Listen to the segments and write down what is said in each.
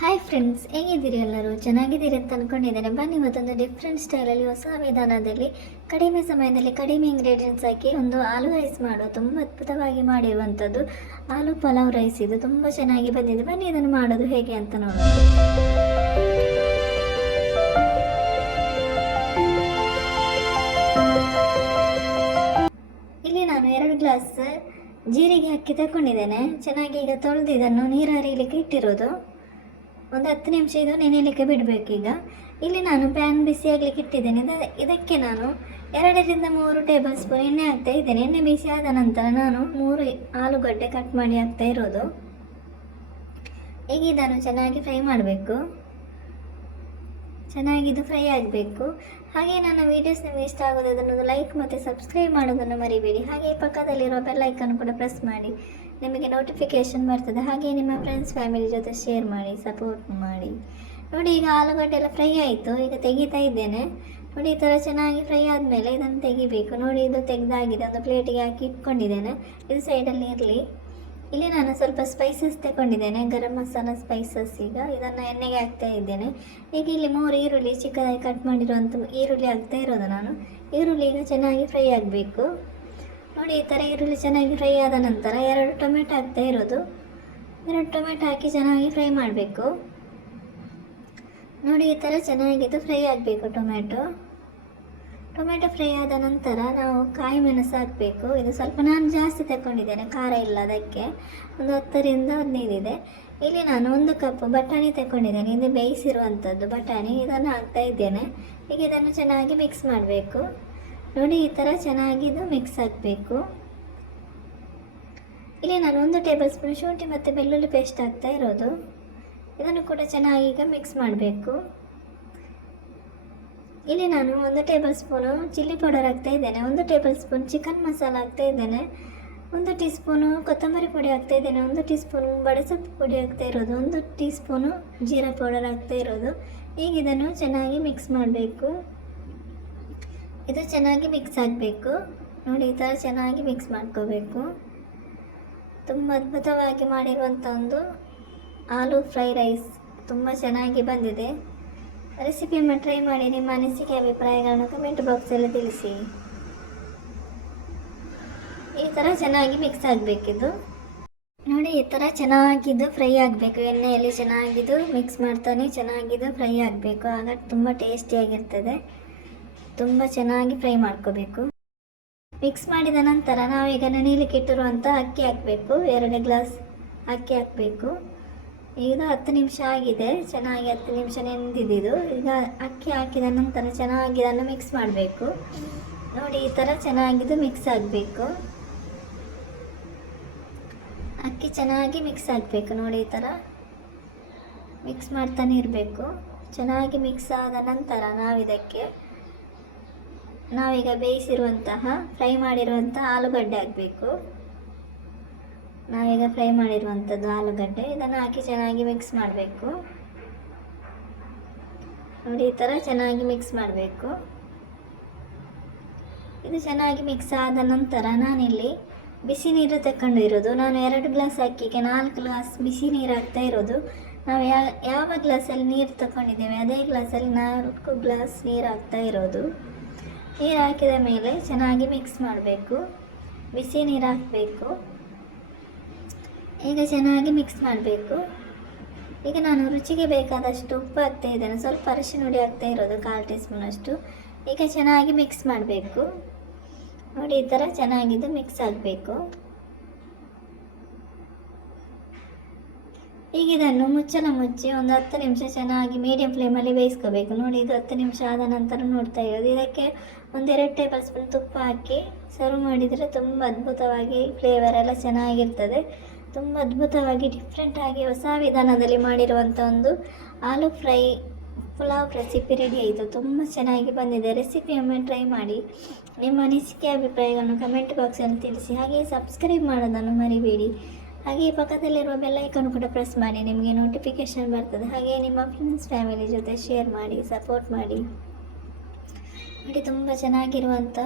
Hi friends ಹೇಗಿದ್ದೀರಿ ಎಲ್ಲರೂ? ಚೆನ್ನಾಗಿದ್ದೀರಿ ಅಂತ ಅಂದ್ಕೊಂಡಿದ್ದೇನೆ ಬನ್ನಿ, ಮತ್ತೊಂದು ಡಿಫ್ರೆಂಟ್ ಸ್ಟೈಲಲ್ಲಿ ಹೊಸ ವಿಧಾನದಲ್ಲಿ ಕಡಿಮೆ ಸಮಯದಲ್ಲಿ ಕಡಿಮೆ ಇಂಗ್ರೀಡಿಯೆಂಟ್ಸ್ ಹಾಕಿ ಒಂದು ಆಲೂ ರೈಸ್ ಮಾಡುವ, ತುಂಬ ಅದ್ಭುತವಾಗಿ ಮಾಡಿರುವಂಥದ್ದು ಆಲೂ ಪಲಾವ್ ರೈಸ್ ಇದು ತುಂಬ ಚೆನ್ನಾಗಿ ಬಂದಿದೆ. ಬನ್ನಿ, ಇದನ್ನು ಮಾಡೋದು ಹೇಗೆ ಅಂತ ನೋಡೋಣ. ಇಲ್ಲಿ ನಾನು ಎರಡು ಗ್ಲಾಸ್ ಜೀರಿಗೆ ಹಾಕಿ ತಗೊಂಡಿದ್ದೇನೆ ಚೆನ್ನಾಗಿ ಈಗ ತೊಳೆದು ಇದನ್ನು ನೀರು ಹರಿಯಲಿಕ್ಕೆ ಇಟ್ಟಿರೋದು. ಒಂದು ಹತ್ತು ನಿಮಿಷ ಇದು ನೆನೆಯಲಿಕ್ಕೆ ಬಿಡಬೇಕು ಈಗ ಇಲ್ಲಿ ನಾನು ಪ್ಯಾನ್ ಬಿಸಿ ಆಗಲಿಕ್ಕೆ ಇಟ್ಟಿದ್ದೇನೆ. ಇದ- ಇದಕ್ಕೆ ನಾನು ಎರಡರಿಂದ ಮೂರು ಟೇಬಲ್ ಸ್ಪೂನ್ ಎಣ್ಣೆ ಹಾಕ್ತಾ ಇದ್ದೇನೆ. ಎಣ್ಣೆ ಬಿಸಿ ಆದ ನಂತರ ನಾನು ಮೂರು ಆಲೂಗಡ್ಡೆ ಕಟ್ ಮಾಡಿ ಹಾಕ್ತಾ ಇರೋದು. ಈಗ ಇದನ್ನು ಚೆನ್ನಾಗಿ ಫ್ರೈ ಮಾಡಬೇಕು. ಚೆನ್ನಾಗಿದು ಫ್ರೈ ಆಗಬೇಕು. ಹಾಗೆ ನನ್ನ ವೀಡಿಯೋಸ್ ನಿಮಗೆ ಇಷ್ಟ ಆಗೋದನ್ನು ಲೈಕ್ ಮತ್ತು ಸಬ್ಸ್ಕ್ರೈಬ್ ಮಾಡೋದನ್ನು ಮರಿಬೇಡಿ. ಹಾಗೆ ಪಕ್ಕದಲ್ಲಿರುವ ಬೆಲ್ಲೈಕನ್ನು ಕೂಡ ಪ್ರೆಸ್ ಮಾಡಿ. ನಿಮಗೆ ನೋಟಿಫಿಕೇಶನ್ ಬರ್ತದೆ. ಹಾಗೆ ನಿಮ್ಮ ಫ್ರೆಂಡ್ಸ್ ಫ್ಯಾಮಿಲಿ ಜೊತೆ ಶೇರ್ ಮಾಡಿ ಸಪೋರ್ಟ್ ಮಾಡಿ. ನೋಡಿ, ಈಗ ಆಲೂಗಡ್ಡೆ ಎಲ್ಲ ಫ್ರೈ ಆಯಿತು. ಈಗ ತೆಗಿತಾ ಇದ್ದೇನೆ. ನೋಡಿ, ಈ ಥರ ಚೆನ್ನಾಗಿ ಫ್ರೈ ಆದಮೇಲೆ ಇದನ್ನು ತೆಗಿಬೇಕು. ನೋಡಿ, ಇದು ತೆಗೆದಾಗಿದೆ. ಒಂದು ಪ್ಲೇಟಿಗೆ ಹಾಕಿ ಇಟ್ಕೊಂಡಿದ್ದೇನೆ. ಇದು ಸೈಡಲ್ಲಿ ಇರಲಿ. ಇಲ್ಲಿ ನಾನು ಸ್ವಲ್ಪ ಸ್ಪೈಸಸ್ ತಗೊಂಡಿದ್ದೇನೆ ಗರಂ ಮಸಾಲ ಸ್ಪೈಸಸ್ ಈಗ. ಇದನ್ನು ಎಣ್ಣೆಗೆ ಹಾಕ್ತಾ ಇದ್ದೇನೆ. ಈಗ ಇಲ್ಲಿ ಮೂರು ಈರುಳ್ಳಿ ಚಿಕ್ಕದಾಗಿ ಕಟ್ ಮಾಡಿರುವಂಥ ಈರುಳ್ಳಿ ಹಾಕ್ತಾ ಇರೋದು ನಾನು. ಈರುಳ್ಳಿ ಈಗ ಚೆನ್ನಾಗಿ ಫ್ರೈ ಆಗಬೇಕು. ನೋಡಿ, ಈ ಥರ ಈರುಳ್ಳಿ ಚೆನ್ನಾಗಿ ಫ್ರೈ ಆದ ನಂತರ ಎರಡು ಟೊಮೆಟೊ ಹಾಕ್ತಾ ಇರೋದು. ಎರಡು ಟೊಮೆಟೊ ಹಾಕಿ ಚೆನ್ನಾಗಿ ಫ್ರೈ ಮಾಡಬೇಕು. ನೋಡಿ, ಈ ಥರ ಚೆನ್ನಾಗಿದ್ದು ಫ್ರೈ ಆಗಬೇಕು ಟೊಮೆಟೊ. ಟೊಮೆಟೊ ಫ್ರೈ ಆದ ನಂತರ ನಾವು ಕಾಯಿ ಮೆಣಸು ಹಾಕಬೇಕು. ಇದು ಸ್ವಲ್ಪ ನಾನು ಜಾಸ್ತಿ ತಗೊಂಡಿದ್ದೇನೆ ಖಾರ ಇಲ್ಲ ಅದಕ್ಕೆ. ಒಂದು ಹತ್ತರಿಂದ ಹದಿನೈದು ಇದೆ. ಇಲ್ಲಿ ನಾನು ಒಂದು ಕಪ್ ಬಟಾಣಿ ತಗೊಂಡಿದ್ದೇನೆ ಇದು ಬೇಯಿಸಿರುವಂಥದ್ದು ಬಟಾಣಿ. ಇದನ್ನು ಹಾಕ್ತಾ ಇದ್ದೇನೆ. ಈಗ ಇದನ್ನು ಚೆನ್ನಾಗಿ ಮಿಕ್ಸ್ ಮಾಡಬೇಕು. ನೋಡಿ, ಈ ಥರ ಚೆನ್ನಾಗಿದ್ದು ಮಿಕ್ಸ್ ಆಗಬೇಕು. ಇಲ್ಲಿ ನಾನು ಒಂದು ಟೇಬಲ್ ಸ್ಪೂನ್ ಶುಂಠಿ ಮತ್ತು ಬೆಳ್ಳುಳ್ಳಿ ಪೇಸ್ಟ್ ಹಾಕ್ತಾ ಇರೋದು. ಇದನ್ನು ಕೂಡ ಚೆನ್ನಾಗಿ ಈಗ ಮಿಕ್ಸ್ ಮಾಡಬೇಕು. ಇಲ್ಲಿ ನಾನು ಒಂದು ಟೇಬಲ್ ಸ್ಪೂನು ಚಿಲ್ಲಿ ಪೌಡರ್ ಹಾಕ್ತಾ ಇದ್ದೇನೆ. ಒಂದು ಟೇಬಲ್ ಸ್ಪೂನ್ ಚಿಕನ್ ಮಸಾಲ ಹಾಕ್ತಾ ಇದ್ದೇನೆ. ಒಂದು ಟೀ ಸ್ಪೂನು ಕೊತ್ತಂಬರಿ ಪುಡಿ ಹಾಕ್ತಾ ಇದ್ದೇನೆ. ಒಂದು ಟೀ ಸ್ಪೂನು ಬಡಸೊಪ್ಪು ಪುಡಿ ಹಾಕ್ತಾ ಇರೋದು. ಒಂದು ಟೀ ಸ್ಪೂನು ಜೀರಾ ಪೌಡರ್ ಹಾಕ್ತಾ ಇರೋದು. ಈಗ ಇದನ್ನು ಚೆನ್ನಾಗಿ ಮಿಕ್ಸ್ ಮಾಡಬೇಕು. ಇದು ಚೆನ್ನಾಗಿ ಮಿಕ್ಸ್ ಆಗಬೇಕು. ನೋಡಿ, ಈ ಥರ ಚೆನ್ನಾಗಿ ಮಿಕ್ಸ್ ಮಾಡ್ಕೋಬೇಕು. ತುಂಬ ಅದ್ಭುತವಾಗಿ ಮಾಡಿರುವಂಥ ಒಂದು ಆಲೂ ಫ್ರೈ ರೈಸ್ ತುಂಬ ಚೆನ್ನಾಗಿ ಬಂದಿದೆ. ರೆಸಿಪಿಯನ್ನು ಟ್ರೈ ಮಾಡಿ, ನಿಮ್ಮ ಅನಿಸಿಕೆ, ಅಭಿಪ್ರಾಯಗಳನ್ನು ಕಮೆಂಟ್ ಬಾಕ್ಸಲ್ಲಿ ತಿಳಿಸಿ. ಈ ಥರ ಚೆನ್ನಾಗಿ ಮಿಕ್ಸ್ ಆಗಬೇಕಿದು. ನೋಡಿ, ಈ ಥರ ಚೆನ್ನಾಗಿದ್ದು ಫ್ರೈ ಆಗಬೇಕು. ಎಣ್ಣೆಯಲ್ಲಿ ಚೆನ್ನಾಗಿದ್ದು ಮಿಕ್ಸ್ ಮಾಡ್ತಾನೆ ಚೆನ್ನಾಗಿದ್ದು ಫ್ರೈ ಆಗಬೇಕು. ಆಗ ತುಂಬ ಟೇಸ್ಟಿಯಾಗಿರ್ತದೆ ತುಂಬ ಚೆನ್ನಾಗಿ ಫ್ರೈ ಮಾಡ್ಕೋಬೇಕು. ಮಿಕ್ಸ್ ಮಾಡಿದ ನಂತರ ನಾವೀಗ ನೆನೆಯಲಿಕ್ಕೆ ಇಟ್ಟಿರುವಂಥ ಅಕ್ಕಿ ಹಾಕಬೇಕು. ಎರಡು ಗ್ಲಾಸ್ ಅಕ್ಕಿ ಹಾಕಬೇಕು. ಈಗ ಹತ್ತು ನಿಮಿಷ ಆಗಿದೆ. ಚೆನ್ನಾಗಿ ಹತ್ತು ನಿಮಿಷ ನೆಂದಿದ್ದು. ಈಗ ಅಕ್ಕಿ ಹಾಕಿದ ನಂತರ ಚೆನ್ನಾಗಿ ಇದನ್ನು ಮಿಕ್ಸ್ ಮಾಡಬೇಕು. ನೋಡಿ, ಈ ಥರ ಚೆನ್ನಾಗಿದ್ದು ಮಿಕ್ಸ್ ಆಗಬೇಕು. ಅಕ್ಕಿ ಚೆನ್ನಾಗಿ ಮಿಕ್ಸ್ ಆಗಬೇಕು. ನೋಡಿ, ಈ ಥರ ಮಿಕ್ಸ್ ಮಾಡ್ತಾನೆ ಇರಬೇಕು. ಚೆನ್ನಾಗಿ ಮಿಕ್ಸ್ ಆದ ನಂತರ ನಾವಿದಕ್ಕೆ ನಾವೀಗ ಬೇಯಿಸಿರುವಂತಹ ಫ್ರೈ ಮಾಡಿರುವಂಥ ಆಲೂಗಡ್ಡೆ ಹಾಕಬೇಕು. ನಾವೀಗ ಫ್ರೈ ಮಾಡಿರುವಂಥದ್ದು ಆಲೂಗಡ್ಡೆ. ಇದನ್ನು ಹಾಕಿ ಚೆನ್ನಾಗಿ ಮಿಕ್ಸ್ ಮಾಡಬೇಕು. ನೋಡಿ, ಈ ಥರ ಚೆನ್ನಾಗಿ ಮಿಕ್ಸ್ ಮಾಡಬೇಕು. ಇದು ಚೆನ್ನಾಗಿ ಮಿಕ್ಸ್ ಆದ ನಂತರ ನಾನಿಲ್ಲಿ ಬಿಸಿ ನೀರು ತಗೊಂಡು ಇರೋದು ನಾನು ಎರಡು ಗ್ಲಾಸ್ ಅಕ್ಕಿಗೆ ನಾಲ್ಕು ಗ್ಲಾಸ್ ಬಿಸಿ ನೀರು ಹಾಕ್ತಾ ಇರೋದು. ನಾವು ಯಾವ ಯಾವ ಗ್ಲಾಸಲ್ಲಿ ನೀರು ತಗೊಂಡಿದ್ದೇವೆ ಅದೇ ಗ್ಲಾಸಲ್ಲಿ ನಾಲ್ಕು ಗ್ಲಾಸ್ ನೀರು ಹಾಕ್ತಾ ಇರೋದು. ನೀರು ಹಾಕಿದ ಮೇಲೆ ಚೆನ್ನಾಗಿ ಮಿಕ್ಸ್ ಮಾಡಬೇಕು. ಬಿಸಿ ನೀರು ಹಾಕಬೇಕು ಈಗ ಚೆನ್ನಾಗಿ ಮಿಕ್ಸ್ ಮಾಡಬೇಕು. ಈಗ ನಾನು ರುಚಿಗೆ ಬೇಕಾದಷ್ಟು ಉಪ್ಪು ಹಾಕ್ತಾ ಇದ್ದೇನೆ. ಸ್ವಲ್ಪ ಅರಿಶಿನ ಹುಡಿ ಹಾಕ್ತಾ ಇರೋದು ಕಾಲು ಟೀ ಸ್ಪೂನಷ್ಟು ಈಗ ಚೆನ್ನಾಗಿ ಮಿಕ್ಸ್ ಮಾಡಬೇಕು. ನೋಡಿ ಈ ಥರ ಚೆನ್ನಾಗಿದ್ದು ಮಿಕ್ಸ್ ಆಗಬೇಕು. ಈಗ ಇದನ್ನು ಮುಚ್ಚಳ ಮುಚ್ಚಿ ಒಂದು ಹತ್ತು ನಿಮಿಷ ಚೆನ್ನಾಗಿ ಮೀಡಿಯಂ ಫ್ಲೇಮಲ್ಲಿ ಬೇಯಿಸ್ಕೋಬೇಕು. ನೋಡಿ, ಇದು ಹತ್ತು ನಿಮಿಷ ಆದ ನಂತರ ನೋಡ್ತಾ ಇರೋದು. ಇದಕ್ಕೆ ಒಂದೆರಡು ಟೇಬಲ್ ಸ್ಪೂನ್ ತುಪ್ಪ ಹಾಕಿ ಸರ್ವ್ ಮಾಡಿದರೆ ತುಂಬ ಅದ್ಭುತವಾಗಿ ಫ್ಲೇವರ್ ಎಲ್ಲ ಚೆನ್ನಾಗಿರ್ತದೆ. ತುಂಬ ಅದ್ಭುತವಾಗಿ ಡಿಫ್ರೆಂಟಾಗಿ ಹೊಸ ವಿಧಾನದಲ್ಲಿ ಮಾಡಿರುವಂಥ ಒಂದು aloo fry pulao recipe ready ಆಯಿತು. ತುಂಬ ಚೆನ್ನಾಗಿ ಬಂದಿದೆ. ರೆಸಿಪಿಯೊಮ್ಮೆ ಟ್ರೈ ಮಾಡಿ. ನಿಮ್ಮ ಅನಿಸಿಕೆ, ಅಭಿಪ್ರಾಯಗಳನ್ನು ಕಮೆಂಟ್ ಬಾಕ್ಸಲ್ಲಿ ತಿಳಿಸಿ. ಹಾಗೆಯೇ ಸಬ್ಸ್ಕ್ರೈಬ್ ಮಾಡೋದನ್ನು ಮರಿಬೇಡಿ. ಹಾಗೆ ಪಕ್ಕದಲ್ಲಿರುವ ಬೆಲ್ ಐಕನ್ ಕೂಡ ಪ್ರೆಸ್ ಮಾಡಿ, ನಿಮಗೆ ನೋಟಿಫಿಕೇಶನ್ ಬರ್ತದೆ. ಹಾಗೆ ನಿಮ್ಮ ಫ್ರೆಂಡ್ಸ್ ಫ್ಯಾಮಿಲಿ ಜೊತೆ ಶೇರ್ ಮಾಡಿ ಸಪೋರ್ಟ್ ಮಾಡಿ. ನೋಡಿ, ತುಂಬ ಚೆನ್ನಾಗಿರುವಂಥ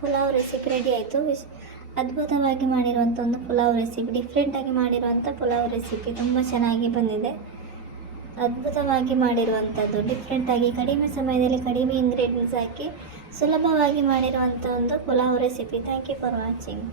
ಪುಲಾವ್ ರೆಸಿಪಿ ರೆಡಿ ಆಯಿತು. ವಿಶ್, ಅದ್ಭುತವಾಗಿ ಮಾಡಿರುವಂಥ ಒಂದು ಪುಲಾವ್ ರೆಸಿಪಿ ಡಿಫ್ರೆಂಟಾಗಿ ಮಾಡಿರುವಂಥ ಪುಲಾವ್ ರೆಸಿಪಿ ತುಂಬ ಚೆನ್ನಾಗಿ ಬಂದಿದೆ. ಅದ್ಭುತವಾಗಿ ಮಾಡಿರುವಂಥದ್ದು ಡಿಫ್ರೆಂಟಾಗಿ ಕಡಿಮೆ ಸಮಯದಲ್ಲಿ ಕಡಿಮೆ ಇಂಗ್ರೀಡಿಯೆಂಟ್ಸ್ ಹಾಕಿ ಸುಲಭವಾಗಿ ಮಾಡಿರುವಂಥ ಒಂದು pulao recipe thank you for watching